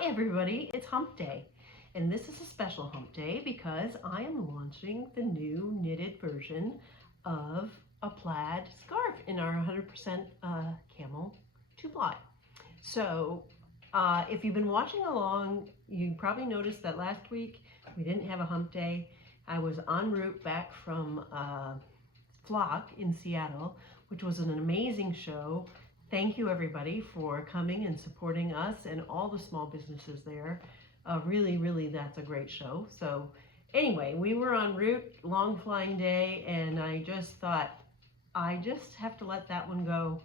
Hi everybody, it's Hump Day, and this is a special Hump Day because I am launching the new knitted version of a plaid scarf in our 100% camel 2-ply. So if you've been watching along, you probably noticed that last week we didn't have a Hump Day. I was en route back from Flock in Seattle, which was an amazing show. Thank you everybody for coming and supporting us and all the small businesses there. Really, that's a great show. So anyway, we were en route, long flying day, and I just thought, I just have to let that one go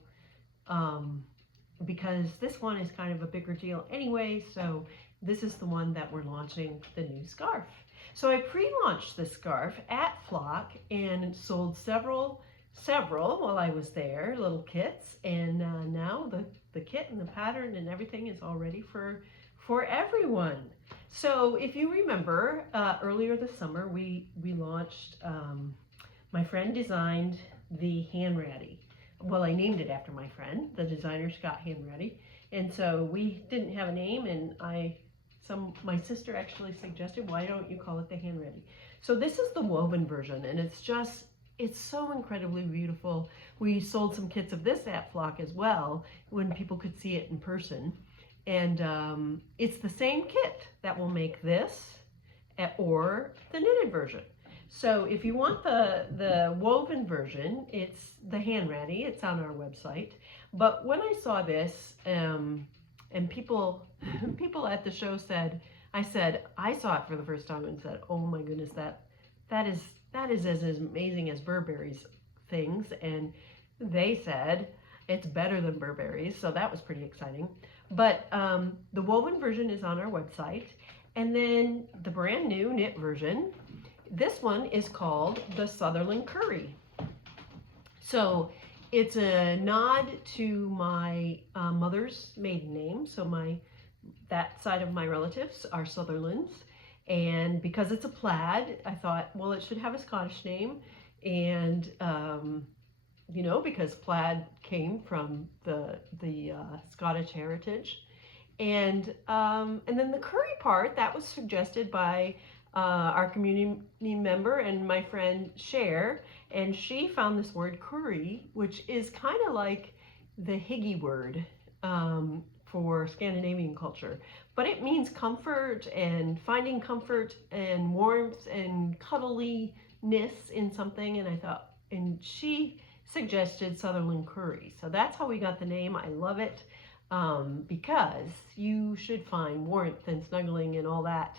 because this one is kind of a bigger deal anyway. So this is the one that we're launching the new scarf. So I pre-launched the scarf at Flock and sold several while I was there, little kits, and now the kit and the pattern and everything is all ready for everyone. So if you remember, earlier this summer we launched, my friend designed the hand ratty. Well, I named it after my friend, the designer Scott Hanratty, and so we didn't have a name, and my sister actually suggested, why don't you call it the hand ratty? So this is the woven version, and it's so incredibly beautiful. We sold some kits of this at Flock as well when people could see it in person. And it's the same kit that will make this or the knitted version. So if you want the woven version, it's the hand ratty, it's on our website. But when I saw this, and people at the show said, I saw it for the first time and said, oh my goodness, that is as amazing as Burberry's things, and they said it's better than Burberry's, so that was pretty exciting. But the woven version is on our website, and then the brand new knit version, this one is called the Sutherland Courie. So it's a nod to my mother's maiden name, so that side of my relatives are Sutherlands. And because it's a plaid, I thought, well, it should have a Scottish name. And, you know, because plaid came from the Scottish heritage. And then the Courie part, that was suggested by our community member and my friend Cher. And she found this word Courie, which is kind of like the Higgy word for Scandinavian culture, but it means comfort and finding comfort and warmth and cuddliness in something. And I thought, and she suggested Sutherland Courie, so that's how we got the name. I love it because you should find warmth and snuggling and all that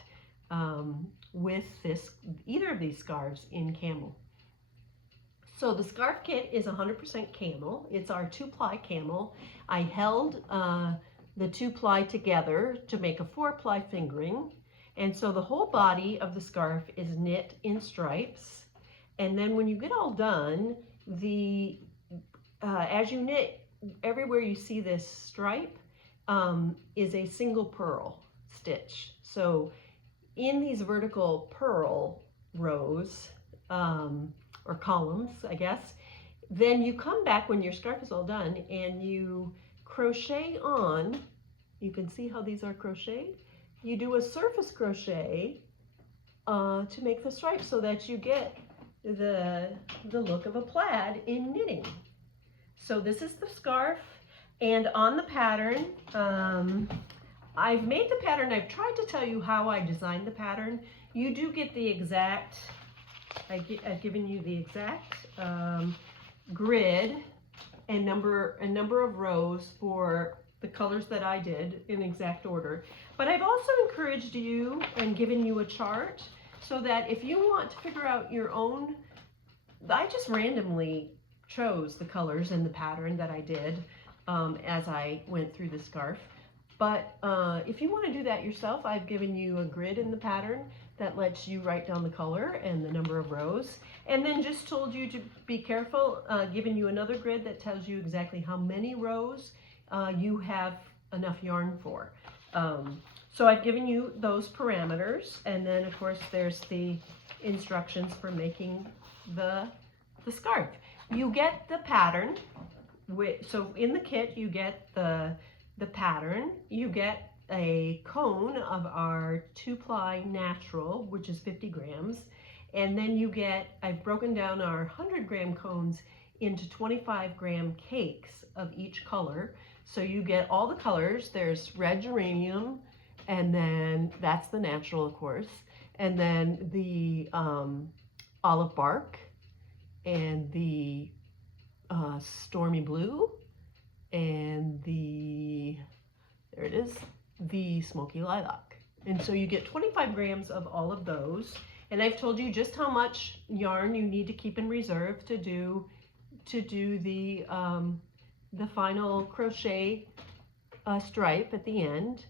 with either of these scarves in camel. So the scarf kit is 100% camel. It's our 2-ply camel. I held the 2-ply together to make a 4-ply fingering. And so the whole body of the scarf is knit in stripes. And then when you get all done, as you knit, everywhere you see this stripe is a single purl stitch. So in these vertical purl rows, or columns, I guess, then you come back when your scarf is all done and you crochet on. You can see how these are crocheted. You do a surface crochet to make the stripe so that you get the look of a plaid in knitting. So this is the scarf, and on the pattern, I've made the pattern. I've tried to tell you how I designed the pattern. You do get the exact, I've given you the exact grid and number of rows for the colors that I did in exact order. But I've also encouraged you and given you a chart so that if you want to figure out your own, I just randomly chose the colors and the pattern that I did as I went through the scarf. But if you want to do that yourself, I've given you a grid in the pattern that lets you write down the color and the number of rows. And then just told you to be careful, given you another grid that tells you exactly how many rows you have enough yarn for. So I've given you those parameters, and then of course there's the instructions for making the scarf. You get the pattern, so in the kit you get the pattern, you get a cone of our 2-ply natural, which is 50 grams. And then you get, I've broken down our 100-gram cones into 25-gram cakes of each color. So you get all the colors. There's red geranium, and then that's the natural, of course. And then the olive bark, and the stormy blue, and there it is, the smoky lilac. And so you get 25 grams of all of those. And I've told you just how much yarn you need to keep in reserve to do the final crochet stripe at the end.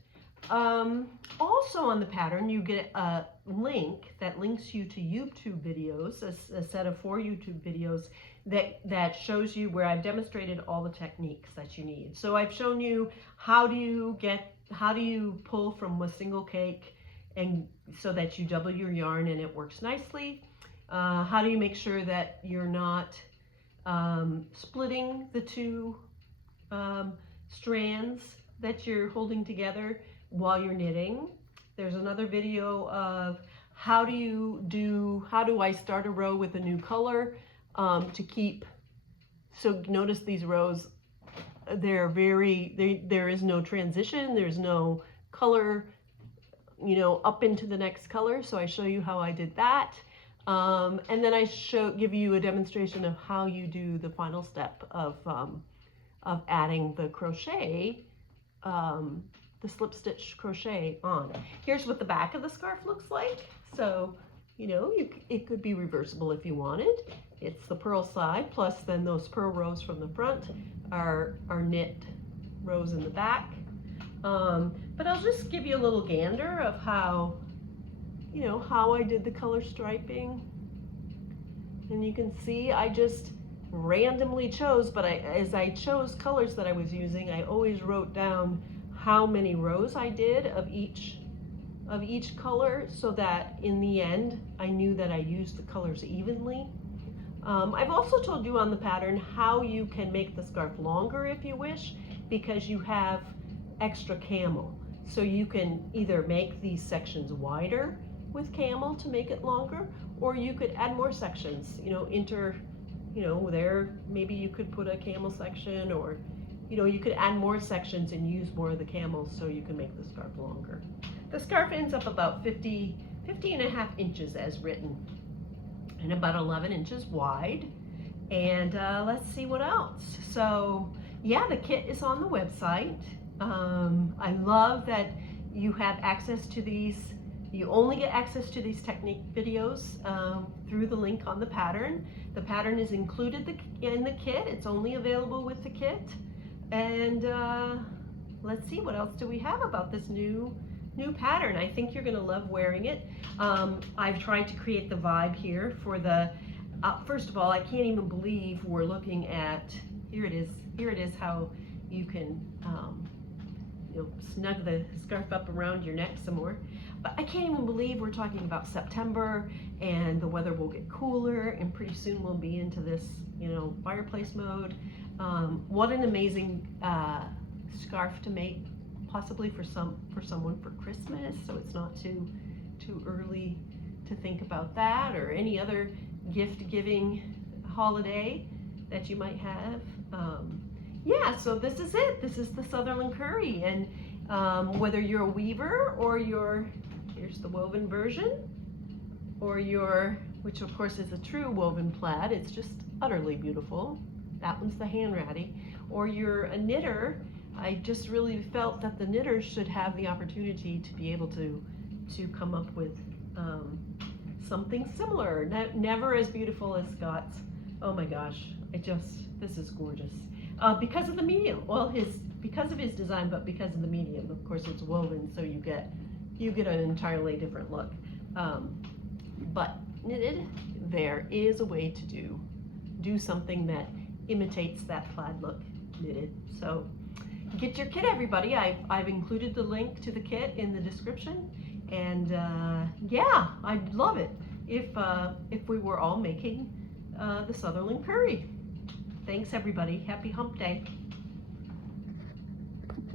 Also on the pattern, you get a link that links you to YouTube videos, a set of 4 YouTube videos that shows you where I've demonstrated all the techniques that you need. So I've shown you how do you pull from a single cake and so that you double your yarn and it works nicely. How do you make sure that you're not splitting the 2 strands that you're holding together while you're knitting. There's another video of how do I start a row with a new color to keep, so notice these rows, there is no transition, there's no color, up into the next color. So I show you how I did that. And then I give you a demonstration of how you do the final step of adding the crochet, the slip stitch crochet on. Here's what the back of the scarf looks like. So, it could be reversible if you wanted. It's the purl side, plus then those purl rows from the front are knit rows in the back. But I'll just give you a little gander of how I did the color striping. And you can see I just randomly chose, but as I chose colors that I was using, I always wrote down how many rows I did of each color, so that in the end I knew that I used the colors evenly. I've also told you on the pattern how you can make the scarf longer if you wish, because you have extra camel. So you can either make these sections wider with camel to make it longer, or you could add more sections, there maybe you could put a camel section, or you could add more sections and use more of the camels so you can make the scarf longer. The scarf ends up about 50.5 inches as written, and about 11 inches wide. And let's see what else. So yeah, the kit is on the website. I love that you have access to these. You only get access to these technique videos through the link on the pattern. The pattern is included in the kit. It's only available with the kit. And let's see, what else do we have about this new pattern? I think you're going to love wearing it. I've tried to create the vibe here for the, first of all, I can't even believe we're looking at, here it is how you can snug the scarf up around your neck some more. But I can't even believe we're talking about September, and the weather will get cooler, and pretty soon we'll be into this, fireplace mode. What an amazing scarf to make, possibly for someone for Christmas, so it's not too early to think about that, or any other gift-giving holiday that you might have. Yeah, so this is it. This is the Sutherland Courie, and whether you're a weaver or here's the woven version, or which of course is a true woven plaid, it's just utterly beautiful. That one's the hand ratty. Or you're a knitter, I just really felt that the knitters should have the opportunity to be able to come up with something similar. Never as beautiful as Scott's. Oh my gosh, this is gorgeous. Because of the medium, well, because of his design, but because of the medium. Of course, it's woven, so you get an entirely different look. But knitted, there is a way to do something that imitates that plaid look knitted. So get your kit, everybody. I've included the link to the kit in the description, and yeah, I'd love it if we were all making the Sutherland Courie. Thanks, everybody. Happy Hump Day.